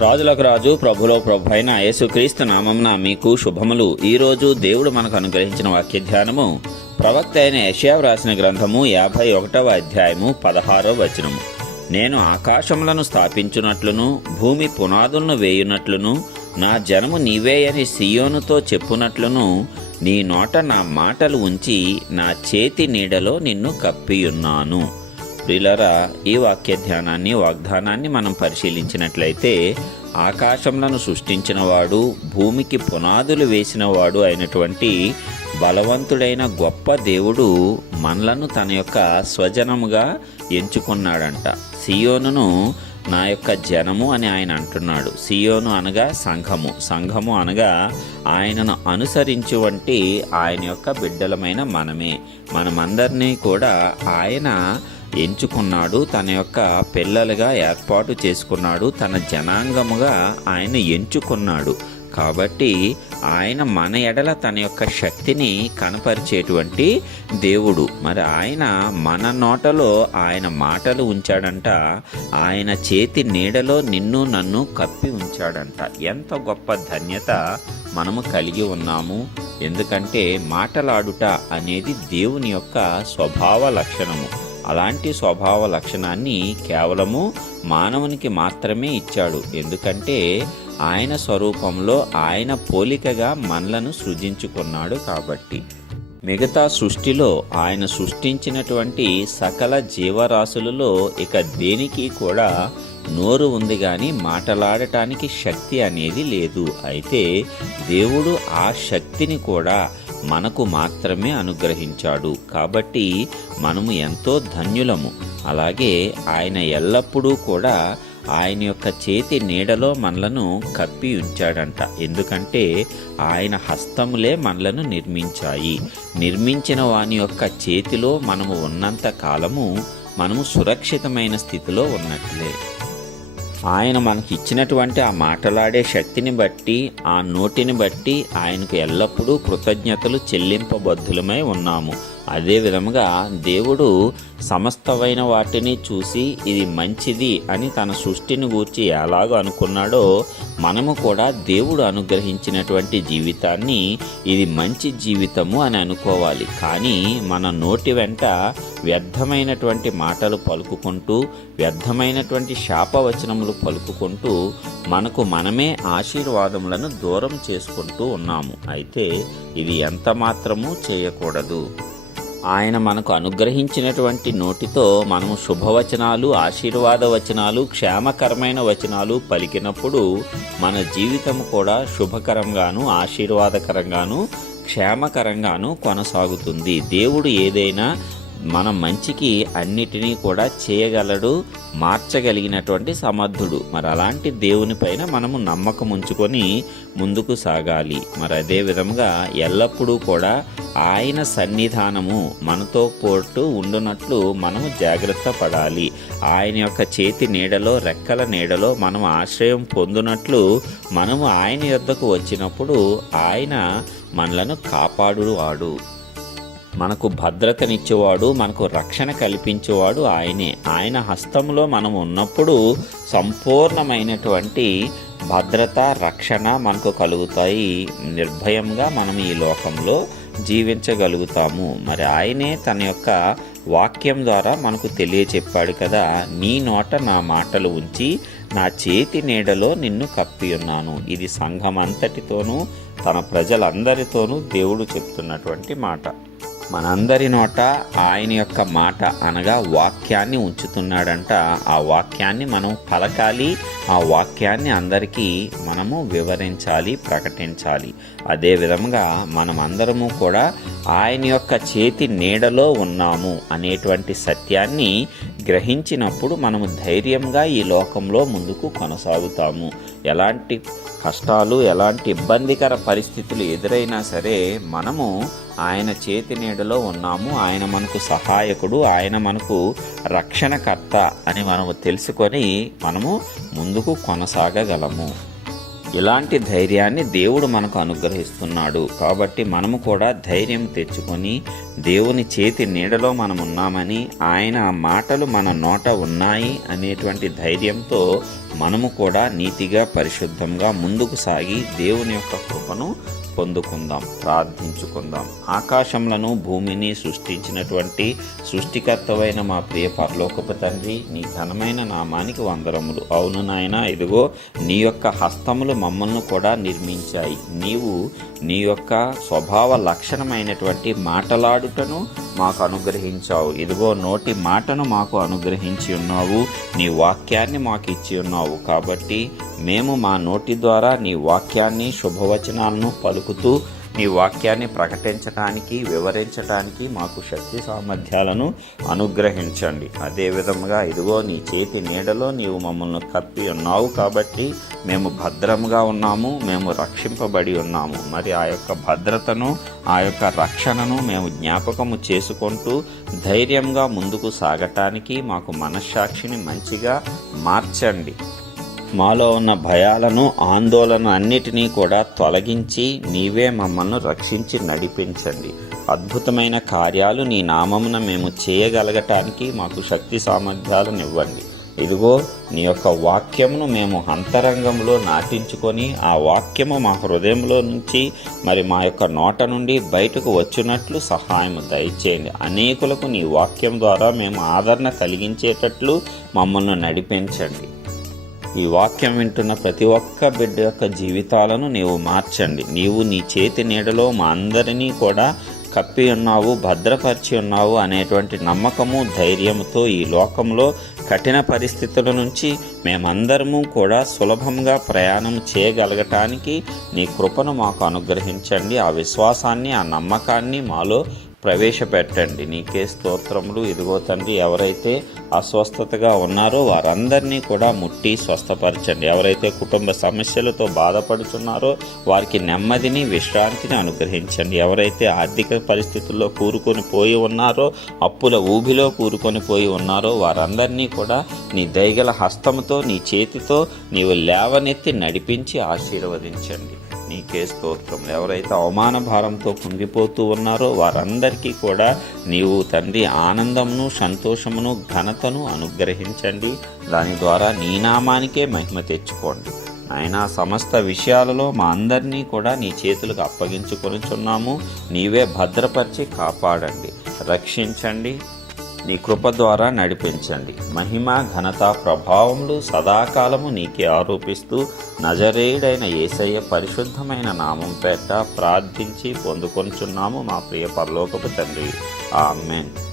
రాజులకు రాజు ప్రభులో ప్రభు అయిన యేసుక్రీస్తు నామంన మీకు శుభములు. ఈరోజు దేవుడు మనకు అనుగ్రహించిన వాక్య ధ్యానము ప్రవక్త అయిన యెషయా వ్రాసిన గ్రంథము యాభై ఒకటవ అధ్యాయము పదహారవ వచనము. నేను ఆకాశములను స్థాపించునట్లును భూమి పునాదులను వేయునట్లును నా జనము నీవే అని సియోనుతో చెప్పునట్లును నీ నోట నా మాటలు ఉంచి నా చేతి నీడలో నిన్ను కప్పియున్నాను. ప్రిలరా ఈ వాక్య ధ్యానాన్ని వాగ్దానాన్ని మనం పరిశీలించినట్లయితే ఆకాశంలను సృష్టించినవాడు భూమికి పునాదులు వేసినవాడు అయినటువంటి బలవంతుడైన గొప్ప దేవుడు మనలను తన యొక్క స్వజనముగా ఎంచుకున్నాడంట. సియోనును నా యొక్క జనము అని ఆయన అంటున్నాడు. సియోను అనగా సంఘము. సంఘము అనగా ఆయనను అనుసరించు వంటి ఆయన యొక్క బిడ్డలమైన మనమే. మనమందరినీ కూడా ఆయన ఎంచుకున్నాడు తన యొక్క పిల్లలుగా ఏర్పాటు చేసుకున్నాడు తన జనాంగముగా ఆయన ఎంచుకున్నాడు. కాబట్టి ఆయన మన ఎడల తన యొక్క శక్తిని కనపరిచేటువంటి దేవుడు. మరి ఆయన మన నోటలో ఆయన మాటలు ఉంచాడంట ఆయన చేతి నీడలో నిన్ను నన్ను కప్పి ఉంచాడంట. ఎంత గొప్ప ధన్యత మనము కలిగి ఉన్నాము. ఎందుకంటే మాటలాడుట అనేది దేవుని యొక్క స్వభావ లక్షణము. అలాంటి స్వభావ లక్షణాన్ని కేవలము మానవునికి మాత్రమే ఇచ్చాడు. ఎందుకంటే ఆయన స్వరూపంలో ఆయన పోలికగా మనలను సృజించుకున్నాడు కాబట్టి. మిగతా సృష్టిలో ఆయన సృష్టించినటువంటి సకల జీవరాశులలో ఇక దేనికి కూడా నోరు ఉంది కానీ మాటలాడటానికి శక్తి అనేది లేదు. అయితే దేవుడు ఆ శక్తిని కూడా మనకు మాత్రమే అనుగ్రహించాడు. కాబట్టి మనము ఎంతో ధన్యులము. అలాగే ఆయన ఎల్లప్పుడూ కూడా ఆయన యొక్క చేతి నీడలో మనలను కప్పి ఉంచాడంట. ఎందుకంటే ఆయన హస్తములే మనలను నిర్మించాయి. నిర్మించిన వాని యొక్క చేతిలో మనము ఉన్నంత కాలము మనము సురక్షితమైన స్థితిలో ఉన్నట్లే. ఆయన మనకి ఇచ్చినటువంటి ఆ మాటలాడే శక్తిని బట్టి ఆ నోటిని బట్టి ఆయనకు ఎల్లప్పుడూ కృతజ్ఞతలు చెల్లింపబద్ధులమై ఉన్నాము. అదే విధముగా దేవుడు సమస్తమైన వాటిని చూసి ఇది మంచిది అని తన సృష్టిని గూర్చి ఎలాగో అనుకున్నాడో మనము కూడా దేవుడు అనుగ్రహించినటువంటి జీవితాన్ని ఇది మంచి జీవితము అని అనుకోవాలి. కానీ మన నోటి వెంట వ్యర్థమైనటువంటి మాటలు పలుకుకుంటూ వ్యర్థమైనటువంటి శాపవచనములు పలుకుకుంటూ మనకు మనమే ఆశీర్వాదములను దూరం చేసుకుంటూ ఉన్నాము. అయితే ఇది ఎంత మాత్రము చేయకూడదు. ఆయన మనకు అనుగ్రహించినటువంటి నోటితో మనము శుభవచనాలు ఆశీర్వాద వచనాలు క్షేమకరమైన వచనాలు పలికినప్పుడు మన జీవితం కూడా శుభకరంగాను ఆశీర్వాదకరంగాను క్షేమకరంగాను కొనసాగుతుంది. దేవుడు ఏదైనా మన మంచికి అన్నిటినీ కూడా చేయగలడు మార్చగలిగినటువంటి సమర్థుడు. మరి అలాంటి దేవుని పైన మనము నమ్మకం ఉంచుకొని ముందుకు సాగాలి. మరి అదే విధంగా ఎల్లప్పుడూ కూడా ఆయన సన్నిధానము మనతో పోటు ఉండునట్లు మనము జాగ్రత్త పడాలి. ఆయన యొక్క చేతి నీడలో రెక్కల నీడలో మనం ఆశ్రయం పొందునట్లు మనము ఆయన యొద్దకు వచ్చినప్పుడు ఆయన మనలను కాపాడువాడు. మనకు భద్రతనిచ్చేవాడు మనకు రక్షణ కల్పించేవాడు ఆయనే. ఆయన హస్తంలో మనం ఉన్నప్పుడు సంపూర్ణమైనటువంటి భద్రత రక్షణ మనకు కలుగుతాయి. నిర్భయంగా మనం ఈ లోకంలో జీవించగలుగుతాము. మరి ఆయనే తన యొక్క వాక్యం ద్వారా మనకు తెలియచెప్పాడు కదా నీ నోట నా మాటలు ఉంచి నా చేతి నీడలో నిన్ను కప్పి ఉన్నాను. ఇది సంఘం అంతటితోనూ తన ప్రజలందరితోనూ దేవుడు చెప్తున్నటువంటి మాట. మనందరి నోట ఆయన యొక్క మాట అనగా వాక్యాన్ని ఉంచుతున్నాడంట. ఆ వాక్యాన్ని మనం పలకాలి. ఆ వాక్యాన్ని అందరికీ మనము వివరించాలి ప్రకటించాలి. అదే విధంగా మనమందరము కూడా ఆయన యొక్క చేతి నీడలో ఉన్నాము అనేటువంటి సత్యాన్ని గ్రహించినప్పుడు మనము ధైర్యంగా ఈ లోకంలో ముందుకు కొనసాగుతాము. ఎలాంటి కష్టాలు ఎలాంటి ఇబ్బందికర పరిస్థితులు ఎదురైనా సరే మనము ఆయన చేతి నీడలో ఉన్నాము. ఆయన మనకు సహాయకుడు. ఆయన మనకు రక్షణకర్త అని మనము తెలుసుకొని మనము ముందుకు కొనసాగగలము. ఇలాంటి ధైర్యాన్ని దేవుడు మనకు అనుగ్రహిస్తున్నాడు. కాబట్టి మనము కూడా ధైర్యం తెచ్చుకొని దేవుని చేతి నీడలో మనం ఉన్నామని ఆయన మాటలు మన నోట ఉన్నాయి అనేటువంటి ధైర్యంతో మనము కూడా నీతిగా పరిశుద్ధంగా ముందుకు సాగి దేవుని యొక్క కృపను పొందుకుందాం ప్రార్థించుకుందాం. ఆకాశంలను భూమిని సృష్టించినటువంటి సృష్టికర్తవైన మా ప్రియ పరలోకపు తండ్రి నీ ఘనమైన నామానికి వందరములు. అవును నాయన ఇదిగో నీ యొక్క హస్తములు మమ్మల్ని కూడా నిర్మించాయి. నీవు నీ యొక్క స్వభావ లక్షణమైనటువంటి మాటలాడుటను మాకు అనుగ్రహించావు. ఇదిగో నోటి మాటను మాకు అనుగ్రహించి ఉన్నావు. నీ వాక్యాన్ని మాకు ఇచ్చి ఉన్నావు. కాబట్టి మేము మా నోటి ద్వారా నీ వాక్యాన్ని శుభవచనాలను పలుకుతూ నీ వాక్యాన్ని ప్రకటించడానికి వివరించడానికి మాకు శక్తి సామర్థ్యాలను అనుగ్రహించండి. అదే విధముగా ఇదిగో నీ చేతి నీడలో నీవు మమ్మల్ని కప్పి ఉన్నావు కాబట్టి మేము భద్రంగా ఉన్నాము మేము రక్షింపబడి ఉన్నాము. మరి ఆ యొక్క భద్రతను ఆ యొక్క రక్షణను మేము జ్ఞాపకము చేసుకుంటూ ధైర్యంగా ముందుకు సాగటానికి మాకు మనశ్సాక్షిని మంచిగా మార్చండి. మాలో ఉన్న భయాలను ఆందోళన అన్నిటినీ కూడా తొలగించి నీవే మమ్మల్ని రక్షించి నడిపించండి. అద్భుతమైన కార్యాలు నీ నామమున మేము చేయగలగటానికి మాకు శక్తి సామర్థ్యాలను ఇవ్వండి. ఇదిగో నీ యొక్క వాక్యమును మేము అంతరంగంలో నాటించుకొని ఆ వాక్యము మా హృదయంలో నుంచి మరి మా యొక్క నోట నుండి బయటకు వచ్చినట్లు సహాయం దయచేయండి. అనేకులకు నీ వాక్యం ద్వారా మేము ఆదరణ కలిగించేటట్లు మమ్మల్ని నడిపించండి. ఈ వాక్యం వింటున్న ప్రతి ఒక్క బిడ్డ యొక్క జీవితాలను నీవు మార్చండి. నీవు నీ చేతి నీడలో మా అందరినీ కూడా కప్పి ఉన్నావు భద్రపరిచి ఉన్నావు అనేటువంటి నమ్మకము ధైర్యంతో ఈ లోకంలో కఠిన పరిస్థితుల నుంచి మేమందరము కూడా సులభంగా ప్రయాణం చేయగలగటానికి నీ కృపను మాకు అనుగ్రహించండి. ఆ విశ్వాసాన్ని ఆ నమ్మకాన్ని మాలో ప్రవేశపెట్టండి. నీకే స్తోత్రములు. ఇదిగో తండ్రి ఎవరైతే అస్వస్థతగా ఉన్నారో వారందరినీ కూడా ముట్టి స్వస్థపరచండి. ఎవరైతే కుటుంబ సమస్యలతో బాధపడుతున్నారో వారికి నెమ్మదిని విశ్రాంతిని అనుగ్రహించండి. ఎవరైతే ఆర్థిక పరిస్థితుల్లో కూరుకొని పోయి ఉన్నారో అప్పుల ఊబిలో కూరుకొని పోయి ఉన్నారో వారందరినీ కూడా నీ దయగల హస్తముతో నీ చేతితో నీవు లేవనెత్తి నడిపించి ఆశీర్వదించండి. నీకే స్తోత్రం. ఎవరైతే అవమాన భారంతో కుంగిపోతూ ఉన్నారో వారందరికీ కూడా నీవు తండ్రి ఆనందమును సంతోషమును ఘనతను అనుగ్రహించండి. దాని ద్వారా నీ నామానికే మహిమ తెచ్చుకోండి. ఆయన సమస్త విషయాలలో మా అందరినీ కూడా నీ చేతులకు అప్పగించుకొనిచున్నాము. నీవే భద్రపరిచి కాపాడండి. రక్షించండి. నీ కృప ద్వారా నడిపించండి. మహిమ ఘనత ప్రభావములు సదాకాలము నీకే ఆరోపిస్తూ నజరేయుడైన ఏసయ్య పరిశుద్ధమైన నామం పేట ప్రార్థించి పొందుకొంచున్నాము మా ప్రియ పరలోకపు తండ్రి. ఆమెన్.